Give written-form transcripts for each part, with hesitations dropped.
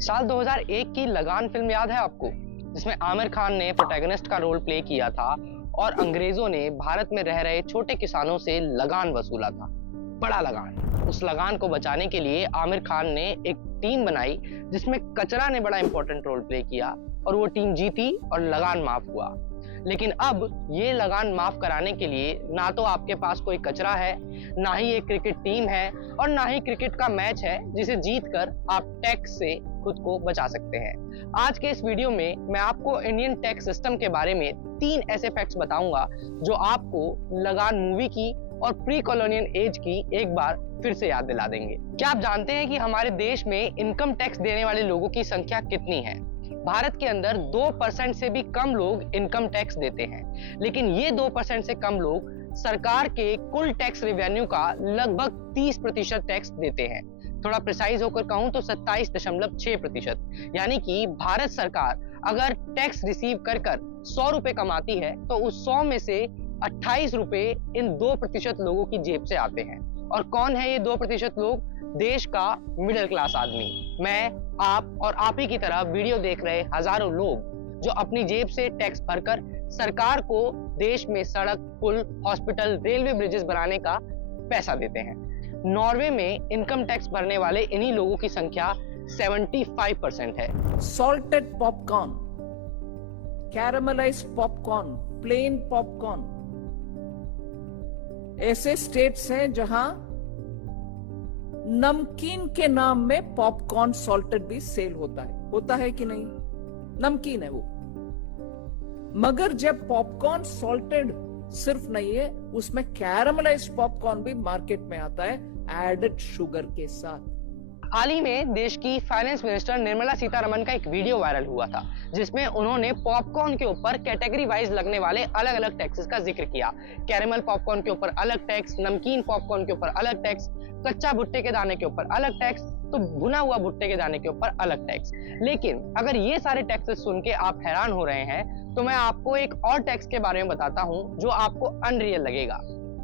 साल 2001 की लगान फिल्म याद है आपको, जिसमें आमिर खान ने प्रोटैगनिस्ट का रोल प्ले किया था और अंग्रेजों ने भारत में रह रहे छोटे किसानों से लगान वसूला था, बड़ा लगान। उस लगान को बचाने के लिए आमिर खान ने एक टीम बनाई जिसमें कचरा ने बड़ा इंपॉर्टेंट रोल प्ले किया और वो टीम जीती और लगान माफ हुआ। लेकिन अब ये लगान माफ कराने के लिए ना तो आपके पास कोई कचरा है, ना ही एक क्रिकेट टीम है और ना ही क्रिकेट का मैच है जिसे जीतकर आप टैक्स से खुद को बचा सकते हैं। आज के इस वीडियो में मैं आपको इंडियन टैक्स सिस्टम के बारे में 3 ऐसे फैक्ट्स बताऊंगा जो आपको लगान मूवी की और प्री कॉलोनियल एज की एक बार फिर से याद दिला देंगे। क्या आप जानते हैं कि हमारे देश में इनकम टैक्स देने वाले लोगों की संख्या कितनी है? भारत के अंदर 2% से भी कम लोग इनकम टैक्स देते हैं, लेकिन ये 2% से कम लोग सरकार के कुल टैक्स रेवेन्यू का लगभग 30% टैक्स देते हैं। थोड़ा प्रिसाइज होकर कहूं तो 27.6%। यानी कि भारत सरकार अगर टैक्स रिसीव कर 100 रुपए कमाती है तो उस 100 में से 28 रुपए इन 2% लोगों की जेब से आते हैं। और कौन है ये 2% लोग? देश का मिडिल क्लास आदमी, मैं, आप और आप ही की तरह वीडियो देख रहे हजारों लोग जो अपनी जेब से टैक्स भरकर सरकार को देश में सड़क, पुल, हॉस्पिटल, रेलवे ब्रिजेस बनाने का पैसा देते हैं। नॉर्वे में इनकम टैक्स भरने वाले इन्हीं लोगों की संख्या 75% है। Salted popcorn, caramelised popcorn, plain popcorn, ऐसे स्टेट्स हैं जहां नमकीन के नाम में पॉपकॉर्न सॉल्टेड भी सेल होता है कि नहीं? नमकीन है वो, मगर जब पॉपकॉर्न सॉल्टेड सिर्फ नहीं है, उसमें कैरामलाइज्ड पॉपकॉर्न भी मार्केट में आता है एडेड शुगर के साथ। हाल ही में देश की फाइनेंस मिनिस्टर निर्मला सीतारमण का एक वीडियो वायरल हुआ था जिसमें उन्होंने पॉपकॉर्न के ऊपर कैटेगरी वाइज लगने वाले अलग अलग टैक्सेस का जिक्र किया। कैरेमल पॉपकॉर्न के ऊपर अलग टैक्स, नमकीन पॉपकॉर्न के ऊपर अलग टैक्स, कच्चा भुट्टे के दाने के ऊपर अलग टैक्स, तो भुना हुआ भुट्टे के दाने के ऊपर अलग टैक्स। लेकिन अगर ये सारे टैक्सेस सुन के आप हैरान हो रहे हैं तो मैं आपको एक और टैक्स के बारे में बताता हूं जो आपको अनरियल लगेगा।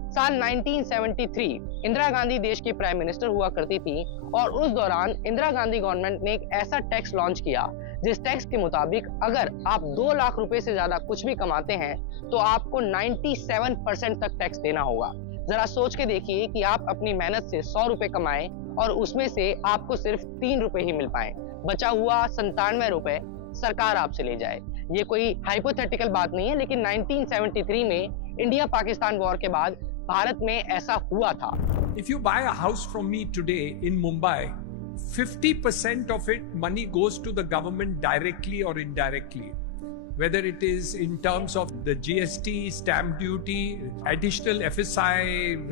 साल 1973 इंदिरा गांधी देश की प्राइम मिनिस्टर हुआ करती थी और उस दौरान इंदिरा गांधी गवर्नमेंट ने एक ऐसा टैक्स लॉन्च किया जिस टैक्स के मुताबिक अगर आप 2 लाख रुपए से ज्यादा कुछ भी कमाते हैं तो आपको 97% तक टैक्स देना होगा। जरा सोच के देखिए कि आप अपनी मेहनत से 100 रुपए कमाएं और उसमें से आपको सिर्फ 3 रुपए ही मिल पाए, बचा हुआ 97 रुपए सरकार आपसे ले जाए। ये कोई हाइपोथेटिकल बात नहीं है, लेकिन 1973 में इंडिया पाकिस्तान वॉर के बाद भारत में ऐसा हुआ था। If you buy a house from me today in Mumbai, 50% of it money goes to the government directly or indirectly. Whether it is in terms of the GST, stamp duty, additional FSI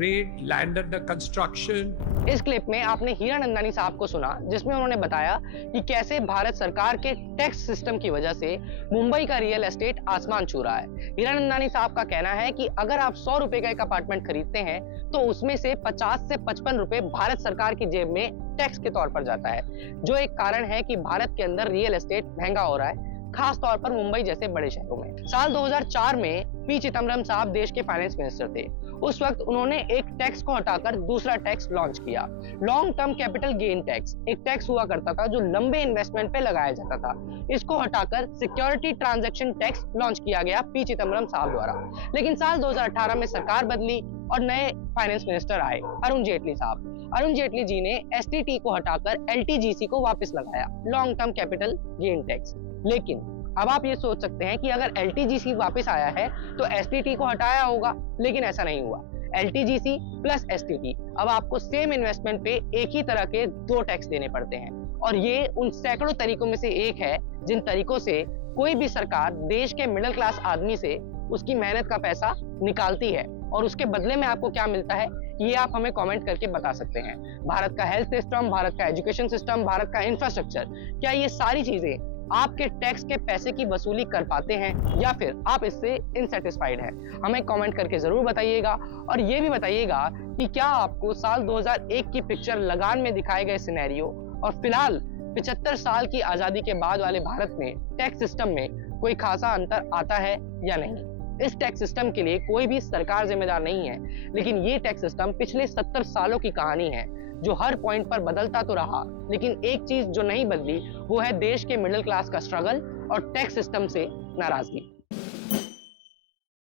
rate, land under construction. इस clip में आपने हीरानंदानी साहब को सुना जिसमें उन्होंने बताया कि कैसे भारत सरकार के टैक्स सिस्टम की वजह से मुंबई का रियल एस्टेट आसमान छू रहा है। हीरानंदानी साहब का कहना है कि अगर आप 100 रुपए का एक अपार्टमेंट खरीदते हैं तो उसमें से 50 से 55 रुपए भारत सरकार की जेब में टैक्स के तौर पर जाता है, जो एक कारण है कि भारत के अंदर रियल एस्टेट महंगा हो रहा है, खास तौर पर मुंबई जैसे बड़े शहरों में। साल 2004 में पी चिदम्बरम साहब देश के फाइनेंस मिनिस्टर थे। उस वक्त उन्होंने एक टैक्स को हटाकर दूसरा टैक्स लॉन्च किया, long term capital gain tax. एक टैक्स हुआ करता था जो लंबे इन्वेस्टमेंट पे लगाया जाता था, इसको हटाकर सिक्योरिटी ट्रांजैक्शन टैक्स लॉन्च किया गया पी चिदम्बरम साहब द्वारा। लेकिन साल 2018 में सरकार बदली और नए फाइनेंस मिनिस्टर आए, अरुण जेटली साहब। अरुण जेटली जी ने एसटीटी को हटाकर एलटीजीसी को वापस लगाया, long term capital gain tax. लेकिन अब आप ये सोच सकते हैं कि अगर एलटीजीसी वापस आया है तो एसटीटी को हटाया होगा, लेकिन ऐसा नहीं हुआ। एलटीजीसी प्लस एसटीटी, अब आपको सेम इन्वेस्टमेंट पे एक ही तरह के 2 टैक्स देने पड़ते हैं और ये उन सैकड़ों तरीकों में से एक है जिन तरीकों से कोई भी सरकार देश के मिडिल क्लास आदमी से उसकी मेहनत का पैसा निकालती है और उसके बदले में आपको क्या मिलता है ये आप हमें कमेंट करके बता सकते हैं। भारत का हेल्थ सिस्टम, भारत का एजुकेशन सिस्टम, भारत का इंफ्रास्ट्रक्चर, क्या ये सारी चीजें आपके टैक्स के पैसे की वसूली कर पाते हैं या फिर आप इससे इनसेटिस्फाइड हैं? हमें कमेंट करके जरूर बताइएगा और ये भी बताइएगा कि क्या आपको साल 2001 की पिक्चर लगान में दिखाए गए सिनेरियो और फिलहाल 75 साल की आजादी के बाद वाले भारत में टैक्स सिस्टम में कोई खासा अंतर आता है या नहीं? इस टैक्स सिस्टम के लिए कोई भी सरकार जिम्मेदार नहीं है, लेकिन ये टैक्स सिस्टम पिछले 70 सालों की कहानी है जो हर पॉइंट पर बदलता तो रहा, लेकिन एक चीज जो नहीं बदली वो है देश के मिडिल क्लास का स्ट्रगल और टैक्स सिस्टम से नाराजगी।